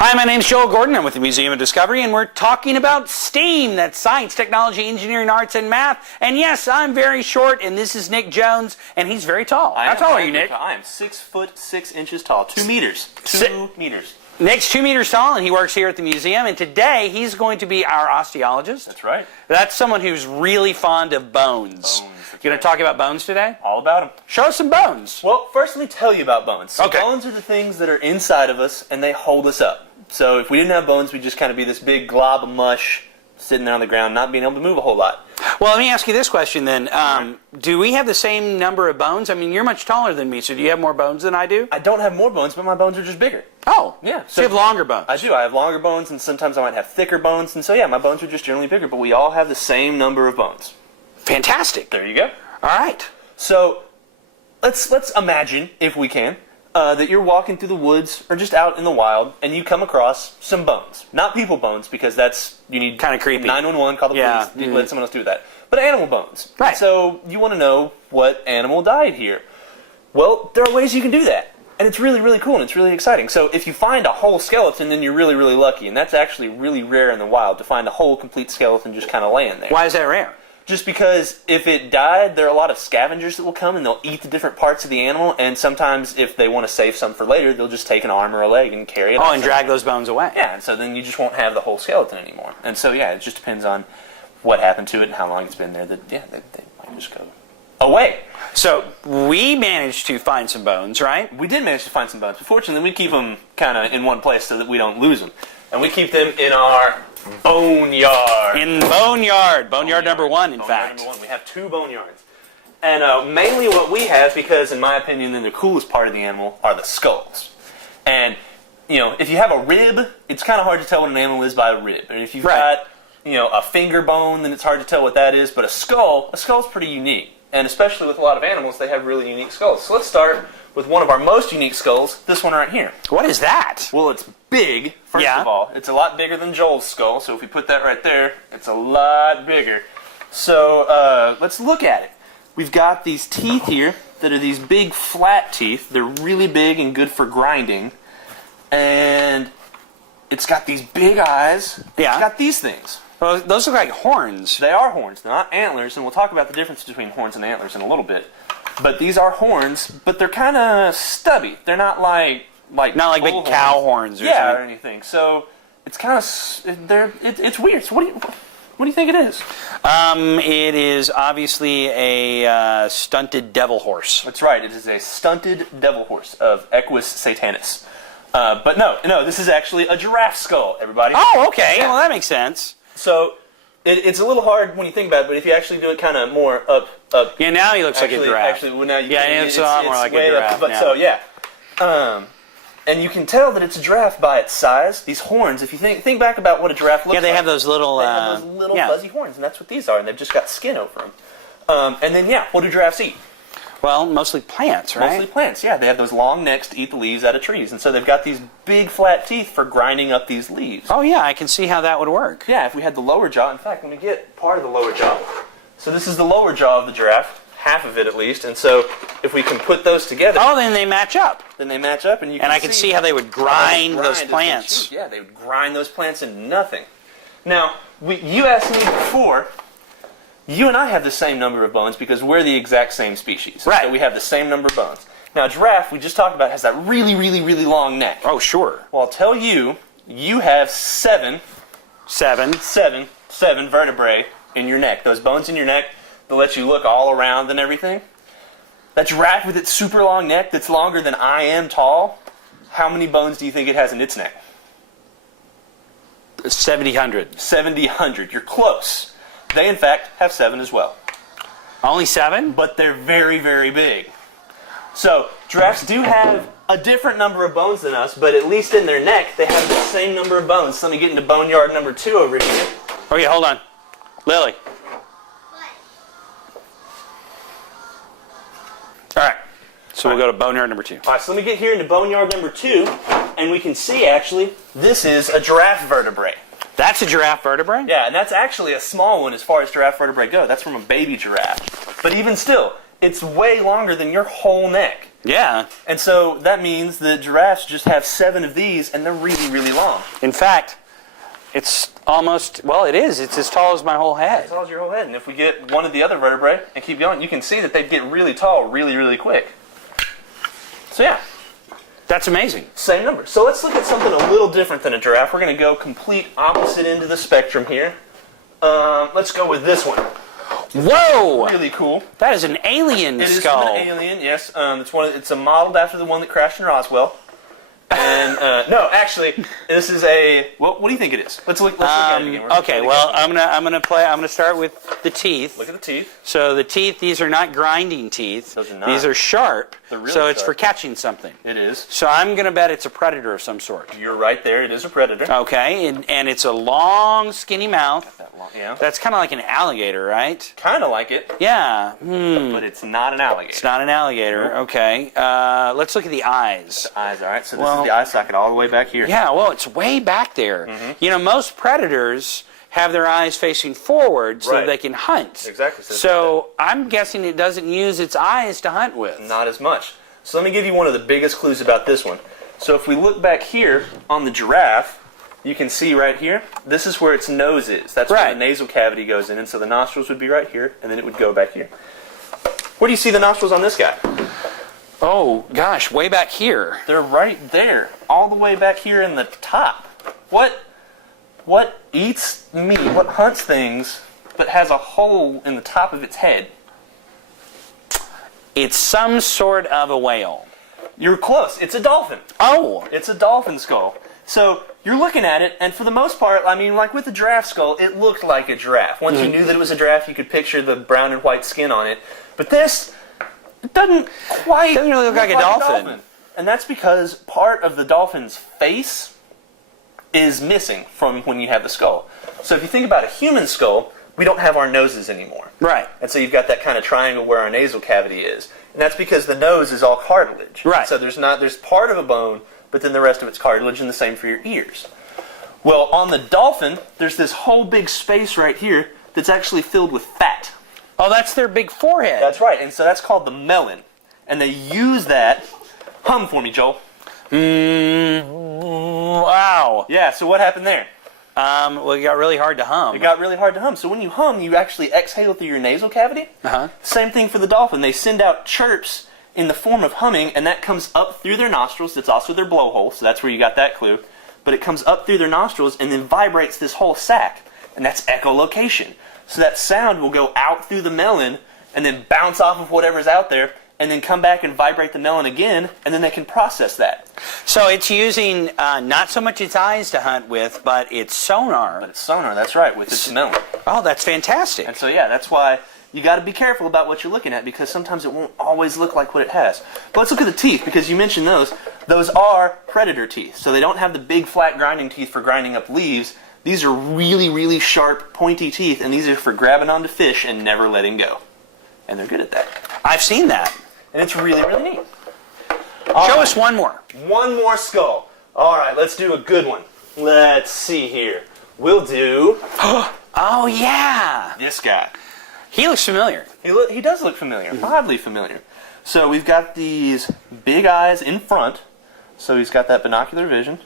Hi, my name's Joel Gordon. I'm with the Museum of Discovery, and we're talking about STEAM. That's science, technology, engineering, arts, and math. And yes, I'm very short, and this is Nick Jones, and he's very tall. How tall are you, Nick? I am 6'6" tall. 2 meters. 2 meters. Nick's 2 meters tall, and he works here at the museum. And today, he's going to be our osteologist. That's right. That's someone who's really fond of bones. You're going to talk about bones today? All about them. Show us some bones. Well, first let me tell you about bones. So Okay. bones are the things that are inside of us, and they hold us up. So if we didn't have bones, we'd just kind of be this big glob of mush sitting there on the ground, not being able to move a whole lot. Well, let me ask you this question then. Do we have the same number of bones? I mean, you're much taller than me, so do you have more bones than I do? I don't have more bones, but my bones are just bigger. Oh. Yeah. So you have longer bones. I do. I have longer bones, and sometimes I might have thicker bones. And so, yeah, my bones are just generally bigger, but we all have the same number of bones. Fantastic. There you go. All right. So let's imagine, if we can, that you're walking through the woods or just out in the wild, and you come across some bones. Not people bones, because that's, you need Kinda creepy. 911, call the police, let someone else do that. But animal bones. Right. So you want to know what animal died here. Well, there are ways you can do that. And it's really, really cool, and it's really exciting. So if you find a whole skeleton, then you're really, really lucky. And that's actually really rare in the wild, to find a whole complete skeleton just kind of laying there. Why is that rare? Just because if it died, there are a lot of scavengers that will come and they'll eat the different parts of the animal, and sometimes if they want to save some for later, they'll just take an arm or a leg and carry it Oh, off and drag those bones away. Yeah, and so then you just won't have the whole skeleton anymore. And so, yeah, it just depends on what happened to it and how long it's been there. That they might just go away. So we managed to find some bones, right? We did manage to find some bones, but fortunately we keep them kind of in one place so that we don't lose them. And we keep them in our boneyard. In boneyard. Boneyard number one, in Boneyard fact. number one. We have 2 boneyards. And mainly what we have, because in my opinion, then the coolest part of the animal are the skulls. And, you know, if you have a rib, it's kind of hard to tell what an animal is by a rib. And if you've got, you know, a finger bone, then it's hard to tell what that is. But a skull's pretty unique. And especially with a lot of animals, they have really unique skulls. So let's start with one of our most unique skulls, this one right here. What is that? Well, it's big, first Yeah. of all. It's a lot bigger than Joel's skull, so if we put that right there, it's a lot bigger. So let's look at it. We've got these teeth here that are these big flat teeth. They're really big and good for grinding. And it's got these big eyes. Yeah. It's got these things. Well, those look like horns. They are horns. They're not antlers, and we'll talk about the difference between horns and antlers in a little bit. But these are horns, but they're kind of stubby. They're not like Not like big bull cow horns or or something. anything. So it's kind of it's weird. So what do you think it is? It is obviously a stunted devil horse. That's right. It is a stunted devil horse of Equus satanis. But no, this is actually a giraffe skull. Everybody. Oh, okay. Yeah. Well, that makes sense. So it's a little hard when you think about it, but if you actually do it kind of more up. Yeah, now he looks like a giraffe. Actually, well, now you Yeah, can, it's a lot more like a way up, giraffe But now. so yeah, and you can tell that it's a giraffe by its size. These horns. If you think back about what a giraffe looks like. Yeah, they have those little... They have those little fuzzy horns, and that's what these are, and they've just got skin over them. And then yeah, what do giraffes eat? Well, mostly plants, right? Mostly plants. Yeah, they have those long necks to eat the leaves out of trees, and so they've got these big flat teeth for grinding up these leaves. Oh, yeah, I can see how that would work. Yeah, if we had the lower jaw. In fact, let me get part of the lower jaw. So this is the lower jaw of the giraffe, half of it at least, and so if we can put those together, Oh, then they match up. then they match up, and you can And I can see how they would grind those plants. Yeah, they would grind those plants into nothing. Now, you asked me before. You and I have the same number of bones because we're the exact same species. Right. So we have the same number of bones. Now, a giraffe, we just talked about, has that really, really, really long neck. Oh, sure. Well, I'll tell you, you have seven vertebrae in your neck. Those bones in your neck that let you look all around and everything. That giraffe with its super long neck that's longer than I am tall, how many bones do you think it has in its neck? 7,000. 7,000. You're close. They, in fact, have 7 as well. Only 7? But they're very, very big. So, giraffes do have a different number of bones than us, but at least in their neck, they have the same number of bones. So let me get into boneyard number 2 over here. Okay, hold on. Lily. All right. So we'll go to boneyard number 2. All right, so let me get here into boneyard number 2, and we can see, actually, this is a giraffe vertebrae. That's a giraffe vertebrae? Yeah, and that's actually a small one as far as giraffe vertebrae go. That's from a baby giraffe. But even still, it's way longer than your whole neck. Yeah. And so that means that giraffes just have 7 of these, and they're really, really long. In fact, it's almost, well, it is. It's as tall as my whole head. As tall as your whole head. And if we get one of the other vertebrae and keep going, you can see that they'd get really tall really, really quick. So yeah. That's amazing. Same number. So let's look at something a little different than a giraffe. We're going to go complete opposite end of the spectrum here. Let's go with this one. Whoa! Really cool. That is an alien skull. It is an alien, yes. It's modeled after the one that crashed in Roswell. And no, actually, this is a. What do you think it is? Let's look at it again. Okay, well, I'm gonna start with the teeth. Look at the teeth. So the teeth, these are not grinding teeth. Those are not. These are sharp. They're really so it's sharp. for catching something. It is. So I'm gonna bet it's a predator of some sort. You're right there. It is a predator. Okay, and it's a long, skinny mouth. That long, yeah. That's kind of like an alligator, right? Kind of like it. Yeah. But it's not an alligator. It's not an alligator. Okay. Let's look at the eyes. The eyes, all right. So this is the eye socket all the way back here. Yeah, well, it's way back there. Mm-hmm. You know, most predators have their eyes facing forward so Right. they can hunt. Exactly. So I'm guessing it doesn't use its eyes to hunt with. Not as much. So let me give you one of the biggest clues about this one. So if we look back here on the giraffe, you can see right here, this is where its nose is. That's where Right. the nasal cavity goes in, and so the nostrils would be right here, and then it would go back here. Where do you see the nostrils on this guy? Oh, gosh, way back here. They're right there, all the way back here in the top. What eats meat, what hunts things, but has a hole in the top of its head? It's some sort of a whale. You're close. It's a dolphin. Oh! It's a dolphin skull. So you're looking at it, and for the most part, I mean, like with the giraffe skull, it looked like a giraffe. Once you knew that it was a giraffe, you could picture the brown and white skin on it. But this, it doesn't quite Doesn't really look like a dolphin. And that's because part of the dolphin's face is missing from when you have the skull. So if you think about a human skull, we don't have our noses anymore. Right. And so you've got that kind of triangle where our nasal cavity is. And that's because the nose is all cartilage. Right. So there's part of a bone, but then the rest of it's cartilage, and the same for your ears. Well, on the dolphin, there's this whole big space right here that's actually filled with fat. Oh, that's their big forehead. That's right, and so that's called the melon. And they use that. Hum for me, Joel. Wow. Yeah, so what happened there? Well, it got really hard to hum. It got really hard to hum. So when you hum, you actually exhale through your nasal cavity. Uh-huh. Same thing for the dolphin. They send out chirps in the form of humming, and that comes up through their nostrils. It's also their blowhole, so that's where you got that clue. But it comes up through their nostrils and then vibrates this whole sac, and that's echolocation. So that sound will go out through the melon and then bounce off of whatever's out there, and then come back and vibrate the melon again, and then they can process that. So it's using not so much its eyes to hunt with, but its sonar. But it's sonar, that's right, with its melon. Oh, that's fantastic. And so, yeah, that's why you got to be careful about what you're looking at, because sometimes it won't always look like what it has. But let's look at the teeth, because you mentioned those. Those are predator teeth. So they don't have the big flat grinding teeth for grinding up leaves. These are really, really sharp, pointy teeth, and these are for grabbing onto fish and never letting go. And they're good at that. I've seen that. And it's really, really neat. Show us one more. One more skull. All right, let's do a good one. Let's see here. We'll do Oh, yeah. this guy. He looks familiar. He does look familiar, oddly familiar. So we've got these big eyes in front, so he's got that binocular vision.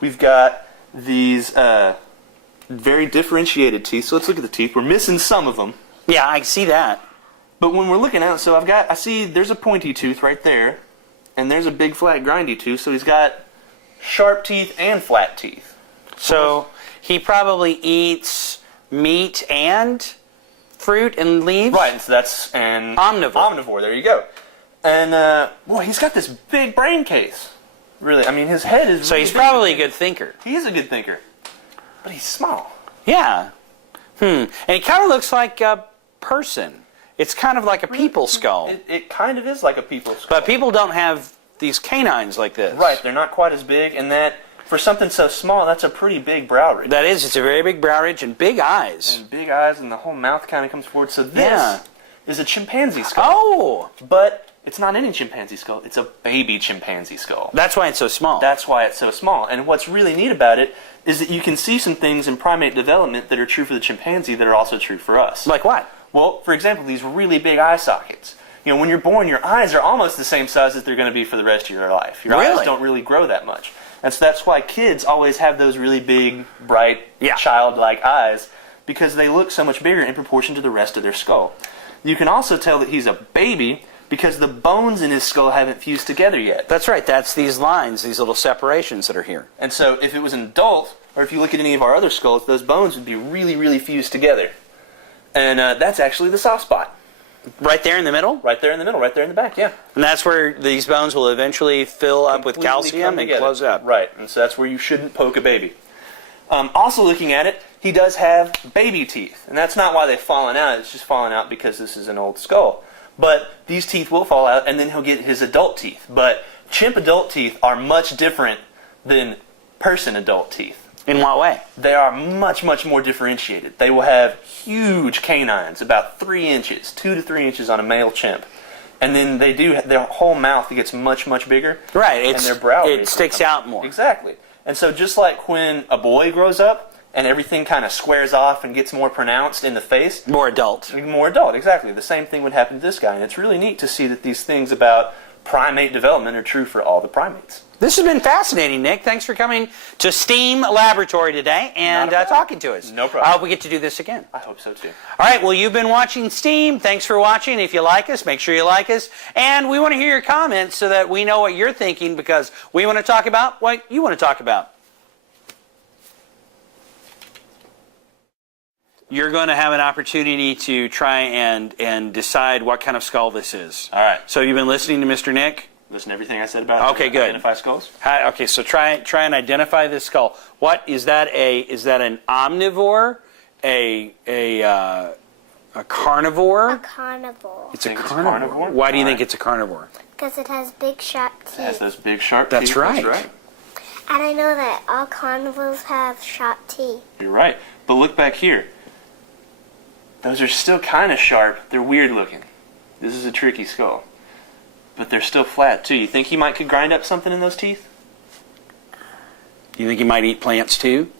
We've got these very differentiated teeth. So let's look at the teeth. We're missing some of them. Yeah, I see that. But when we're looking at it, so I see there's a pointy tooth right there, and there's a big flat grindy tooth, so he's got sharp teeth and flat teeth. So he probably eats meat and fruit and leaves? Right, and so that's an Omnivore. Omnivore, there you go. And, boy, he's got this big brain case. Really, I mean, his head is So really he's big. probably a good thinker. He is a good thinker, but he's small. Yeah. And he kind of looks like a person. It's kind of like a people skull. It kind of is like a people's skull. But people don't have these canines like this. Right, they're not quite as big, and that, for something so small, that's a pretty big brow ridge. That is, it's a very big brow ridge and big eyes. And big eyes, and the whole mouth kind of comes forward. So this Yeah. is a chimpanzee skull. Oh! But it's not any chimpanzee skull, it's a baby chimpanzee skull. That's why it's so small. That's why it's so small. And what's really neat about it is that you can see some things in primate development that are true for the chimpanzee that are also true for us. Like what? Well, for example, these really big eye sockets. when you're born, your eyes are almost the same size that they're going to be for the rest of your life. Your Really? eyes don't really grow that much. And so that's why kids always have those really big, bright, childlike eyes, because they look so much bigger in proportion to the rest of their skull. You can also tell that he's a baby because the bones in his skull haven't fused together yet. That's right. That's these lines, these little separations that are here. And so if it was an adult, or if you look at any of our other skulls, those bones would be really, really fused together. And that's actually the soft spot. Right there in the middle? Right there in the middle, right there in the back, yeah. And that's where these bones will eventually fill up with Completely calcium come and together. close up. Right, and so that's where you shouldn't poke a baby. Also looking at it, he does have baby teeth. And that's not why they've fallen out, it's just fallen out because this is an old skull. But these teeth will fall out, and then he'll get his adult teeth. But chimp adult teeth are much different than person adult teeth. In what way? They are much, much more differentiated. They will have huge canines, about 3 inches, 2 to 3 inches on a male chimp. And then they do, their whole mouth gets much, much bigger. Right, and their brow it sticks out more. Exactly. And so just like when a boy grows up and everything kind of squares off and gets more pronounced in the face. More adult. More adult, exactly. The same thing would happen to this guy. And it's really neat to see that these things about primate development are true for all the primates. This has been fascinating, Nick. Thanks for coming to STEAM Laboratory today and talking to us. No problem. I hope we get to do this again. I hope so too. All right, well, you've been watching STEAM. Thanks for watching. If you like us, make sure you like us. And we want to hear your comments so that we know what you're thinking, because we want to talk about what you want to talk about. You're going to have an opportunity to try and decide what kind of skull this is. All right. So you've been listening to Mr. Nick? Listen to everything I said about Okay, good. identify skulls. Okay, so try and identify this skull. What is that? Is that an omnivore? A carnivore? A carnivore. It's a Think it's carnivore. carnivore? Why do you All think right. it's a carnivore? Because it has big sharp teeth. It has those big sharp That's teeth. right. That's right. And I know that all carnivores have sharp teeth. You're right. But look back here. Those are still kind of sharp. They're weird looking. This is a tricky skull. But they're still flat too. You think he could grind up something in those teeth? Do you think he might eat plants too?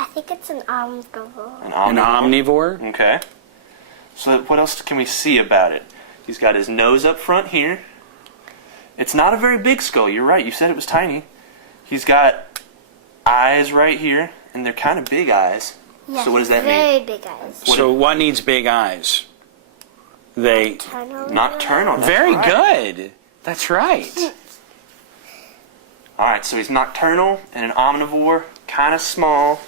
I think it's an omnivore. An An omnivore? Okay. So what else can we see about it? He's got his nose up front here. It's not a very big skull. You're right. You said it was tiny. He's got eyes right here, and they're kind of big eyes. Yes, So what does that very mean? big eyes. So what needs big eyes? They... Nocturnal. That's Very right. good. That's right. Alright, so he's nocturnal and an omnivore, kind of small.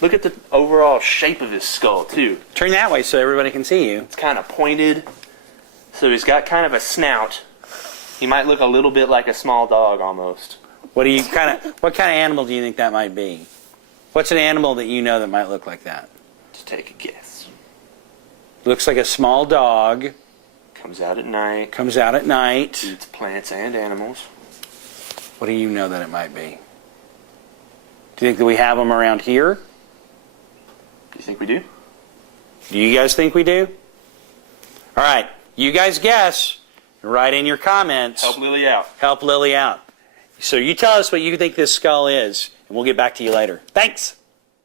Look at the overall shape of his skull, too. Turn that way so everybody can see you. It's kind of pointed. So he's got kind of a snout. He might look a little bit like a small dog, almost. What kind of animal do you think that might be? What's an animal that you know that might look like that? Just take a guess. Looks like a small dog. Comes out at night. Comes out at night. Eats plants and animals. What do you know that it might be? Do you think that we have them around here? Do you think we do? Do you guys think we do? All right, you guys guess. Write in your comments. Help Lily out. Help Lily out. So you tell us what you think this skull is, and we'll get back to you later. Thanks.